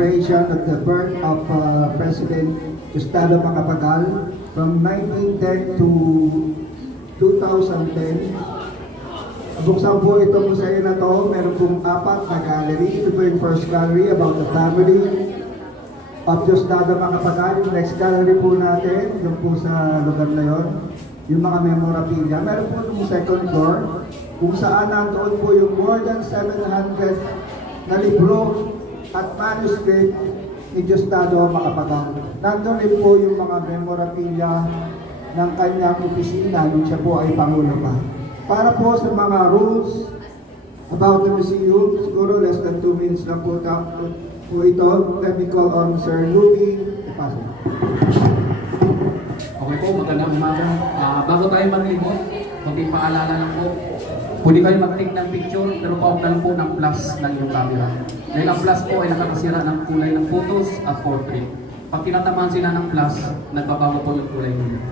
celebration of the birth of President Diosdado Macapagal from 1910 to 2010. Buksan po itong museo na to. Meron pong 4 na gallery. Ito po yung first gallery about the family of Diosdado Macapagal. Yung next gallery po natin, yung po sa lugar na yon, yung mga memorabilia. Meron po yung second floor, kung saan nandoon po yung more than 700 na libro at manuscript ni Diosdado Macapagal. Nandoon din po yung mga memorabilia ng kanyang opisina nung siya po ay Pangulo pa. Para po sa mga rules about the museum, siguro less than 2 minutes lang po ito. Let me call on Sir Louie. Okay po, magandang umaga. Bago tayo maglimot, paalala lang po, pwede kayo mag-take ng picture, pero pa-off lang po ng flash ng iyong camera. Dahil ang flash po ay nakakasira ng kulay ng photos at portrait. Pag tinatamaan sila ng flash, nagbabago po yung kulay nila.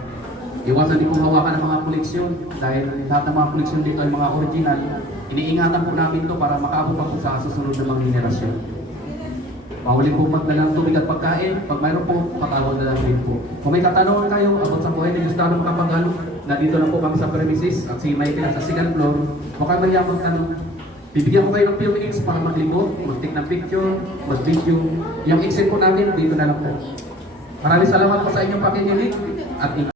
Iwasan din po hawakan ng mga koleksyon dahil lahat ng mga koleksyon dito ay mga original. Iniingatan po namin ito para makaabot pa po sa susunod na mga henerasyon. Mahuli po magdala ng tubig at pagkain. Pag mayroon po, patawag na lang rin po. Kung may katanungan kayo about sa buhay ni Diosdado Macapagal, nandito lang po kami sa premises at si Michael sa second floor. Huwag kayo mahiya magtanong. Bibigyan ko kayo ng few minutes para maglibot, mag-take ng picture, mag-video. Yung exit po natin, dito na lang po. Maraming salamat po sa inyong pakikinig at